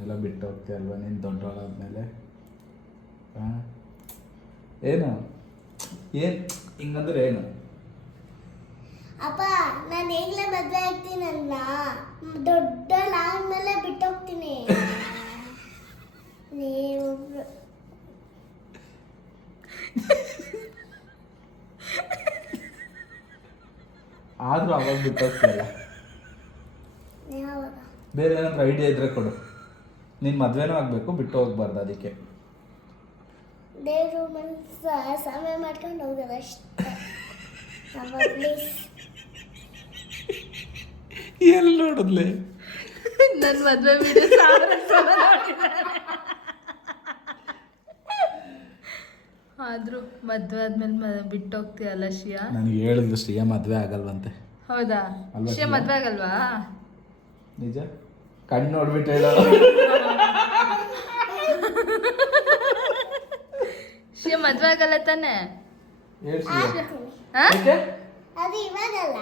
ನಮ್ಮನ್ನೆಲ್ಲ ಬಿಟ್ಟು ಹೋಗ್ತೀಯ ಅಲ್ವಾ ನೀನು ದೊಡ್ಡವಳಾದ್ಮೇಲೆ? ಹಾಂ ಏನು ಹಿಂಗಂದ್ರೆ ಏನು? ಅಪ್ಪ ನಾನು ಈಗಲೇ ಮದುವೆ ಆಗ್ತೀನಲ್ಲ, ದೊಡ್ಡವಳಾದ್ಮೇಲೆ ಬಿಟ್ಟು ಹೋಗ್ತೀನಿ. ನೀವು ಆದರೂ ಅವಾಗ ಬಿಟ್ಟು ಹೋಗ್ತೀಯಲ್ಲ. ಯಾವಾಗ? ಬೇರೆ ಏನಾದರೂ ಐಡಿಯಾ ಇದ್ರೆ ಕೊಡು. ನೀನು ಮದುವೆನೂ ಆಗಬೇಕು, ಬಿಟ್ಟು ಹೋಗ್ಬಾರ್ದು. ಅದಕ್ಕೆ ದೇವ್ರ ಸಮಯ ಮಾಡ್ಕೊಂಡು ಹೋಗೋದು ಅಷ್ಟೇ. ಪ್ಲೀಸ್. ಎಲ್ಲಿ ನೋಡಿದ್ಲೆ? ನನ್ನ ಮದುವೆ ವಿಡಿಯೋ 1000 ಸಲ ನೋಡಿದ್ದಾರೆ. ಆದರೂ ಮದುವೆ ಆದ್ಮೇಲೆ ಬಿಟ್ಟು ಹೋಗ್ತೀಯಲ್ಲ ಶ್ರೇಯಾ? ನನಗೆ ಹೇಳಿದ್ರು ಶ್ರೇಯಾ ಮದುವೆ ಆಗಲ್ವಂತೆ. ಹೌದಾ? ಶ್ರೇಯಾ ಮದುವೆ ಆಗಲ್ವಾ? ನಿಜ? ಕಣ್ಣು ನೋಡ್ಬಿಟ್ಟು ಹೇಳೋ. ಶ್ರೇಯಾ ಮದುವೆ ಆಗಲ್ಲ ತಾನೆ? ಅದು ಇವಾಗಲ್ಲ,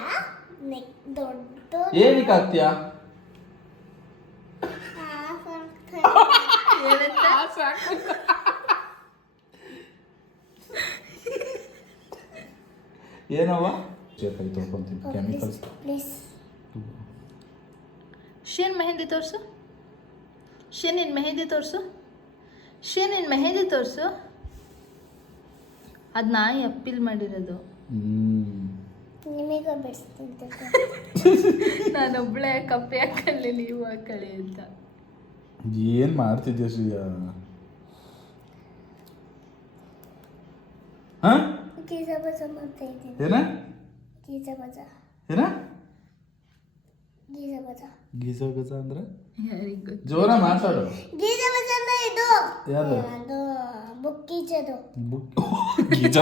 ದೊಡ್ಡ ಏನಕ್ಕೆ ಆಗ್ತೀಯಾ? ಏನವ ತೊಳ್ಕೊಂತೀನಿ ಕೆಮಿಕಲ್ಸ್. ಪ್ಲೀಸ್. ಶೇನ್ ಮೆಹಂದಿ ತೋರಿಸು. ಶೇನ್ ನಿನ್ನ ಮೆಹಂದಿ ತೋರಿಸು. ಶೇನ್ ನಿನ್ನ ಮೆಹಂದಿ ತೋರಿಸು. ಅದು ನಾಯಿ ಅಪ್ಪೀಲ್ ಮಾಡಿರೋದು. ನಿಮಗೆ ಬಿಡಿಸ್ತಿದ್ದೆ. ನಾನೊಬ್ಳೆ ಕಪ್ಪೆ ಹಾಕಲ್ಲಿ ನೀವು ಹಾಕಳಿ ಅಂತ. ಏನು ಮಾಡ್ತಿದ್ಯಾ ಶ್ರೇಯಾ? ಹಾಂ ಗೀಜ ಬಜ ಮಾಡ್ತಾ ಇದ್ದೀನಿ. ಏನ? ಗೀಜ ಬಜ. ಏನ? ಗೀಜ ಬಜ. ಗೀಜ ಗಜ ಅಂದ್ರೆ ಯಾರಿಗೆ ಗೊತ್ತು? ಜೋರ ಮಾತಾಡು. ಗೀಜ ಬಜ ಅಂದ್ರೆ ಇದು ಯಾವುದು? ಅದು ಬುಕ್ ಗೀಜದು. ಗೀಜ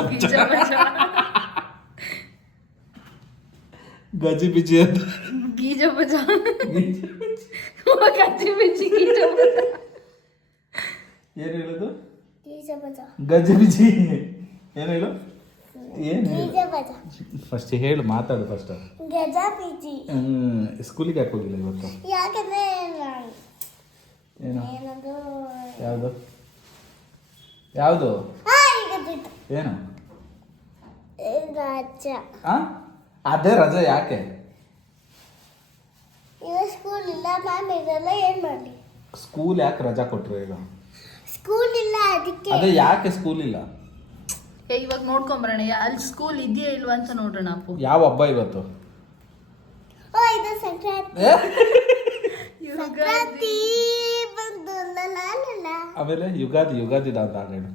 ಗಜಿ ಬಿಜಿ ಅಂತ. ಗೀಜ ಬಜ. ಗಜಿ ಬಿಜಿ ಗೀಜ ಬಜ. ಏನು ಹೇಳೋದು? ಗೀಜ ಬಜ. ಗಜಿ ಬಿಜಿ ಏನು ಹೇಳು? ಏನು ಗೀಜ ಬಜ. ಫಸ್ಟ್ ಹೇಳು, ಮಾತಾಡು ಫಸ್ಟ್. ಗಜ ಬಿಜಿ. ಸ್ಕೂಲಿಗೆ ಯಾಕೆ ಹೋಗಿಲ್ಲ ಇವತ್ತು? ಯಾಕಂದ್ರೆ ಏನು? ಏನದು? ಯಾವುದು ಯಾವುದು? ಈಗ ಬಿಟ್ಟು ಏನು? ರಾಜ. ಅದೇ ರಜೆ ಯಾಕೆ? ಈಗ ಸ್ಕೂಲ್ ಇಲ್ಲ, ಮ್ಯಾಮ್ ಇರಲ್ಲ, ಏನ್ ಮಾಡ್ಲಿ? ಸ್ಕೂಲ್ ಯಾಕೆ ರಜಾ ಕೊಟ್ರು ಈಗ? ಸ್ಕೂಲ್ ಇಲ್ಲ ಅದಕ್ಕೆ. ಅದೇ ಯಾಕೆ ಸ್ಕೂಲ್ ಇಲ್ಲ? ಇವಾಗ ನೋಡ್ಕೊಂಬರೋಣ ಅಲ್ಲಿ ಸ್ಕೂಲ್ ಇದೆಯಾ ಇಲ್ವಾ ಅಂತ ನೋಡೋಣ. ಅಪ್ಪು ಯಾವ ಹಬ್ಬ ಇವತ್ತು? ಓ ಇದು ಸಂಕ್ರಾಂತಿ. ಸಂಕ್ರಾಂತಿ ಬಂದಲ್ಲ. ಆಮೇಲೆ ಯುಗಾದಿ ಅಂತ ಆಡೋಣ.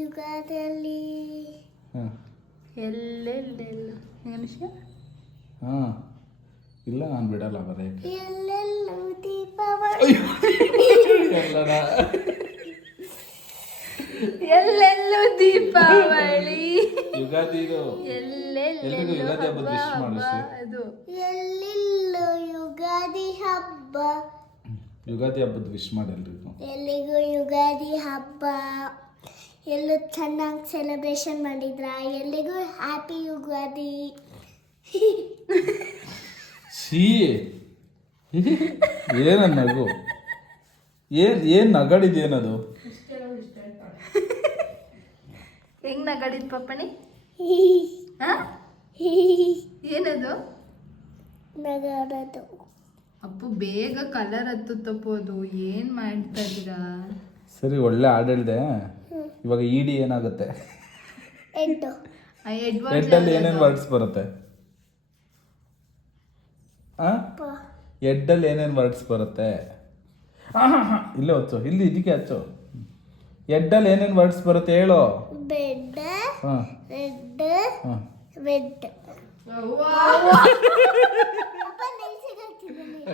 ಯುಗಾದಿಯಲ್ಲಿ ಎಲ್ಲೆಲ್ಲೆಲ್ಲ ಮನುಷ್ಯ. ಹಾಂ ಇಲ್ಲ, ನಾನು ಬಿಡಲ್ಲ ಬರೋಕ್ಕೆ. ಎಲ್ಲೆಲ್ಲೂ ದೀಪಾವಳಿ. ಎಲ್ಲೆಲ್ಲೂ ದೀಪಾವಳಿ. ಯುಗಾದಿದು ಎಲ್ಲೆಲ್ಲೆಲ್ಲೂ ಯುಗಾದಿ ಹಬ್ಬದ ವಿಶ್ ಮಾಡು. ಅದು ಎಲ್ಲೆಲ್ಲೂ ಯುಗಾದಿ ಹಬ್ಬ. ಯುಗಾದಿ ಹಬ್ಬದ ವಿಶ್ ಮಾಡಿ ಎಲ್ರಿಗೂ. ಎಲ್ಲಿಗೂ ಯುಗಾದಿ ಹಬ್ಬ. ಎಲ್ಲೂ ಚೆನ್ನಾಗಿ ಸೆಲೆಬ್ರೇಷನ್ ಮಾಡಿದ್ರ? ಎಲ್ಲಿಗೂ ಹ್ಯಾಪಿ ಯುಗಾದಿ. ಸಿ ಏನ ನಗು? ಏನು ನಗಡಿದೇನದು? ಹೆಂಗ್ ನಗಾಡಿದ್ ಪಪ್ಪಣಿ? ಏನದು ನಗಾಡೋದು? ಅಪ್ಪು ಬೇಗ ಕಲರ್ ಹತ್ತುತ್ತಪ್ಪು. ಅದು ಏನ್ ಮಾಡ್ತಾ ಇದ್ದೀರಾ? ಸರಿ, ಒಳ್ಳೆ ಹಾಡು ಹೇಳ್ದೆ. ಇವಾಗ ಇಡಿ ಏನಾಗುತ್ತೆ? ಎಡ್ಡಲ್ಲಿ ಏನೇನು ವರ್ಡ್ಸ್ ಬರುತ್ತೆ? ಎಡ್ಡಲ್ಲಿ ಏನೇನು ವರ್ಡ್ಸ್ ಬರುತ್ತೆ? ಇಲ್ಲೇ ಹಚ್ಚು, ಇಲ್ಲಿ ಇದಕ್ಕೆ ಹಚ್ಚು. ಎಡ್ಡಲ್ಲಿ ಏನೇನು ವರ್ಡ್ಸ್ ಬರುತ್ತೆ ಹೇಳು. Bed, red, red.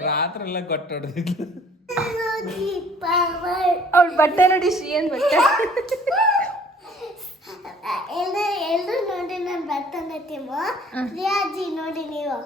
ರಾತ್ರಿ ಎಲ್ಲ ಕೊಟ್ಟೊಡ್ದಿದ್ಲು. ಅವ್ಳ ಬಟ್ಟೆ ನೋಡಿ, ಏನ್ ಬಟ್ಟೆ? ಎಲ್ಲರೂ ನೋಡಿ ನಾನು ಬರ್ತಾನೆ ತಿಮ್ಮ. ರಿಯಾಜಿ ನೋಡಿ ನೀವು.